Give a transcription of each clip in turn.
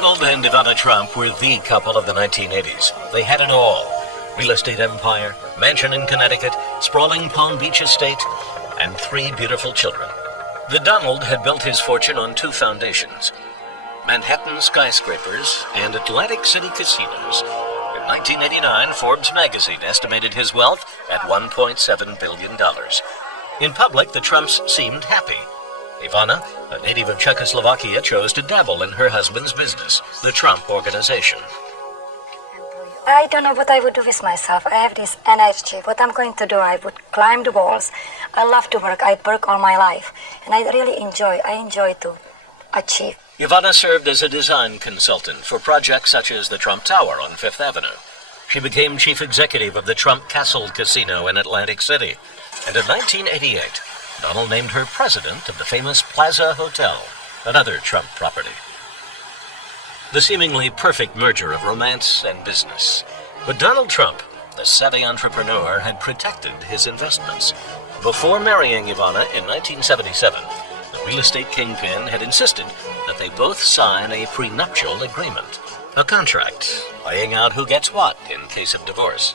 Donald and Ivana Trump were the couple of the 1980s. They had it all. Real estate empire, mansion in Connecticut, sprawling Palm Beach estate, and 3 beautiful children. The Donald had built his fortune on 2 foundations: Manhattan skyscrapers and Atlantic City casinos. In 1989, Forbes magazine estimated his wealth at $1.7 billion. In public, the Trumps seemed happy. Ivana, a native of Czechoslovakia, chose to dabble in her husband's business, the Trump Organization. I don't know what I would do with myself. I have this energy. What I'm going to do, I would climb the walls. I love to work. I work all my life. And I really enjoy. I enjoy to achieve. Ivana served as a design consultant for projects such as the Trump Tower on Fifth Avenue. She became chief executive of the Trump Castle Casino in Atlantic City. And in 1988, Donald named her president of the famous Plaza Hotel, another Trump property. The seemingly perfect merger of romance and business. But Donald Trump, the savvy entrepreneur, had protected his investments. Before marrying Ivana in 1977, the real estate kingpin had insisted that they both sign a prenuptial agreement, a contract laying out who gets what in case of divorce.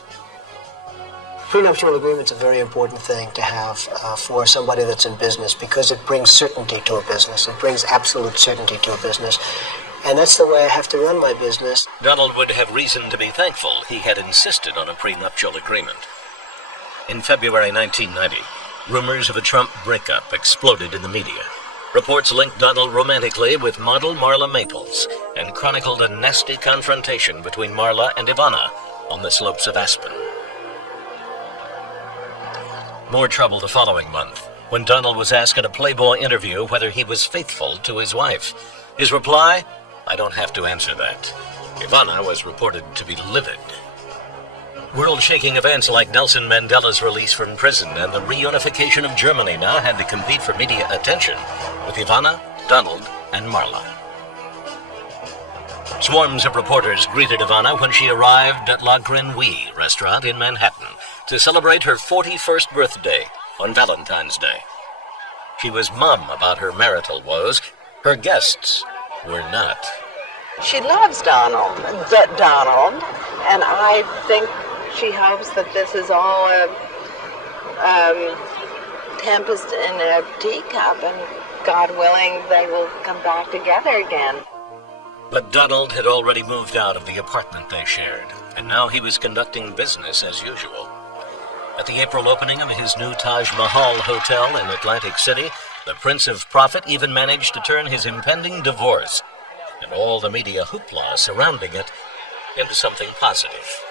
Prenuptial agreement is a very important thing to have for somebody that's in business, because it brings certainty to a business. It brings absolute certainty to a business. And that's the way I have to run my business. Donald would have reason to be thankful he had insisted on a prenuptial agreement. In February 1990, rumors of a Trump breakup exploded in the media. Reports linked Donald romantically with model Marla Maples and chronicled a nasty confrontation between Marla and Ivana on the slopes of Aspen. More trouble the following month, when Donald was asked in a Playboy interview whether he was faithful to his wife. His reply, "I don't have to answer that." Ivana was reported to be livid. World-shaking events like Nelson Mandela's release from prison and the reunification of Germany now had to compete for media attention, with Ivana, Donald, and Marla. Swarms of reporters greeted Ivana when she arrived at La Grenouille restaurant in Manhattan to celebrate her 41st birthday on Valentine's Day. She was mum about her marital woes. Her guests were not. She loves Donald, and I think she hopes that this is all a tempest in a teacup, and God willing, they will come back together again. But Donald had already moved out of the apartment they shared, and now he was conducting business as usual. At the April opening of his new Taj Mahal hotel in Atlantic City, the Prince of Profit even managed to turn his impending divorce and all the media hoopla surrounding it into something positive.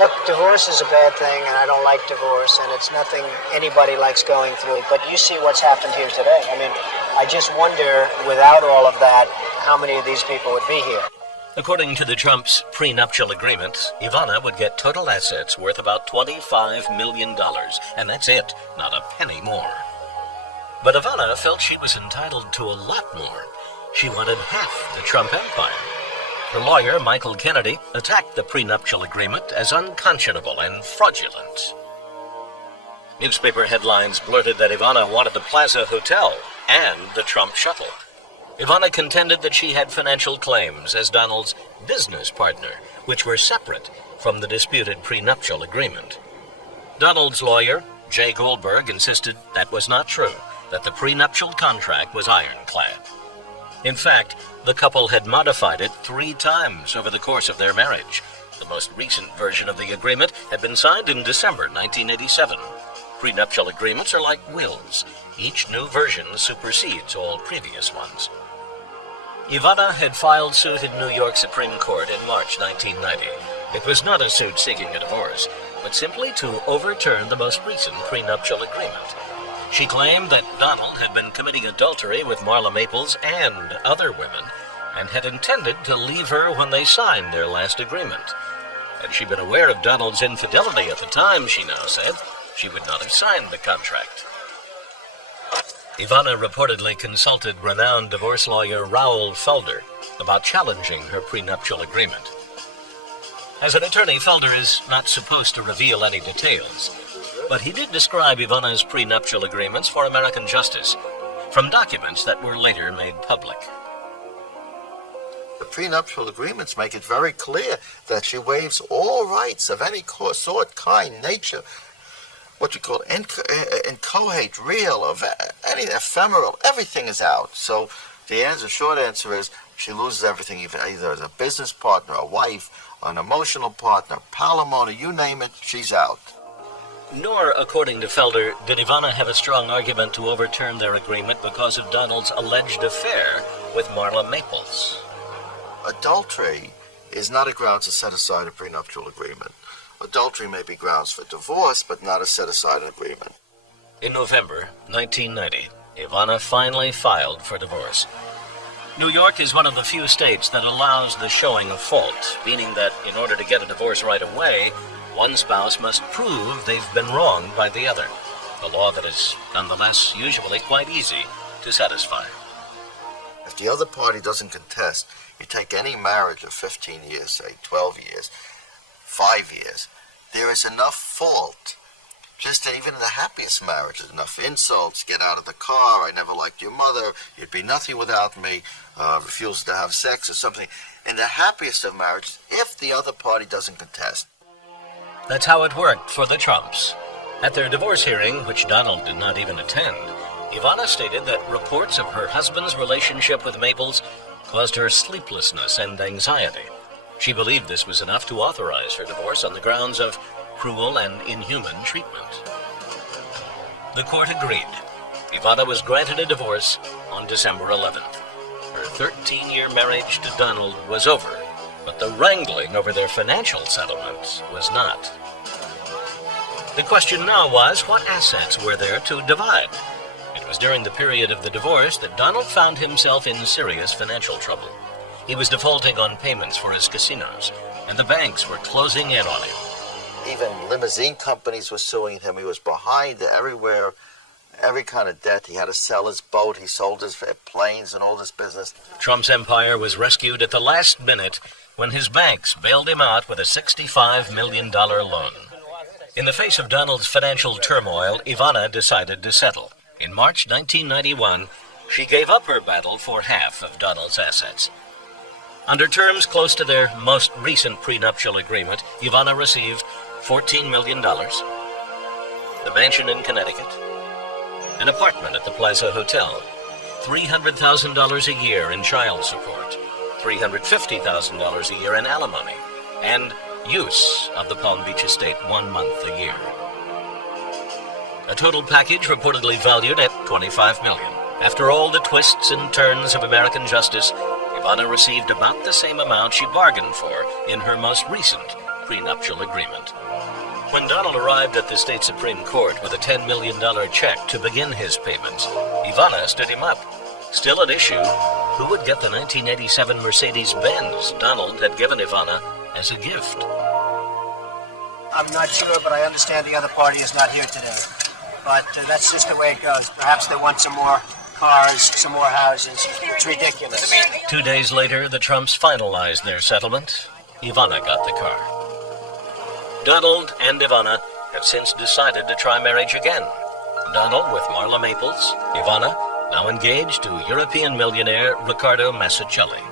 Look, divorce is a bad thing, and I don't like divorce, and it's nothing anybody likes going through. But you see what's happened here today. I mean, I just wonder, without all of that, how many of these people would be here. According to the Trumps' prenuptial agreement, Ivana would get total assets worth about $25 million, and that's it, not a penny more. But Ivana felt she was entitled to a lot more. She wanted half the Trump empire. Her lawyer, Michael Kennedy, attacked the prenuptial agreement as unconscionable and fraudulent. Newspaper headlines blurted that Ivana wanted the Plaza Hotel and the Trump shuttle. Ivana contended that she had financial claims as Donald's business partner, which were separate from the disputed prenuptial agreement. Donald's lawyer, Jay Goldberg, insisted that was not true, that the prenuptial contract was ironclad. In fact, the couple had modified it 3 times over the course of their marriage. The most recent version of the agreement had been signed in December 1987. Prenuptial agreements are like wills. Each new version supersedes all previous ones. Ivana had filed suit in New York Supreme Court in March 1990. It was not a suit seeking a divorce, but simply to overturn the most recent prenuptial agreement. She claimed that Donald had been committing adultery with Marla Maples and other women, and had intended to leave her when they signed their last agreement. Had she been aware of Donald's infidelity at the time, she now said, she would not have signed the contract. Ivana reportedly consulted renowned divorce lawyer Raoul Felder about challenging her prenuptial agreement. As an attorney, Felder is not supposed to reveal any details, but he did describe Ivana's prenuptial agreements for American justice from documents that were later made public. The prenuptial agreements make it very clear that she waives all rights of any sort, kind, nature, what we call inchoate, real, of any ephemeral, everything is out. So the short answer is she loses everything, either as a business partner, a wife, an emotional partner, palimony, you name it, she's out. Nor, according to Felder, did Ivana have a strong argument to overturn their agreement because of Donald's alleged affair with Marla Maples. Adultery is not a ground to set aside a prenuptial agreement. Adultery may be grounds for divorce, but not a set-aside agreement. In November 1990, Ivana finally filed for divorce. New York is one of the few states that allows the showing of fault, meaning that in order to get a divorce right away, one spouse must prove they've been wronged by the other, a law that is nonetheless usually quite easy to satisfy. If the other party doesn't contest, you take any marriage of 15 years, say 12 years, 5 years, there is enough fault. Just even in the happiest marriages, enough insults, get out of the car, I never liked your mother, you'd be nothing without me, refuse to have sex or something. In the happiest of marriages, if the other party doesn't contest. That's how it worked for the Trumps. At their divorce hearing, which Donald did not even attend, Ivana stated that reports of her husband's relationship with Maples caused her sleeplessness and anxiety. She believed this was enough to authorize her divorce on the grounds of cruel and inhuman treatment. The court agreed. Ivana was granted a divorce on December 11th. Her 13-year marriage to Donald was over, but the wrangling over their financial settlement was not. The question now was, what assets were there to divide? It was during the period of the divorce that Donald found himself in serious financial trouble. He was defaulting on payments for his casinos, and the banks were closing in on him. Even limousine companies were suing him. He was behind everywhere, every kind of debt. He had to sell his boat. He sold his planes and all this business. Trump's empire was rescued at the last minute when his banks bailed him out with a $65 million loan. In the face of Donald's financial turmoil, Ivana decided to settle. In March 1991, she gave up her battle for half of Donald's assets. Under terms close to their most recent prenuptial agreement, Ivana received $14 million, the mansion in Connecticut, an apartment at the Plaza Hotel, $300,000 a year in child support, $350,000 a year in alimony, and use of the Palm Beach estate 1 month a year. A total package reportedly valued at $25 million. After all the twists and turns of American justice, Ivana received about the same amount she bargained for in her most recent prenuptial agreement. When Donald arrived at the state Supreme Court with a $10 million check to begin his payments, Ivana stood him up. Still at issue, who would get the 1987 Mercedes-Benz Donald had given Ivana as a gift? I'm not sure, but I understand the other party is not here today. But that's just the way it goes. Perhaps they want some more cars, some more houses. It's ridiculous. 2 days later, the Trumps finalized their settlement. Ivana got the car. Donald and Ivana have since decided to try marriage again. Donald with Marla Maples, Ivana now engaged to European millionaire Riccardo Massacelli.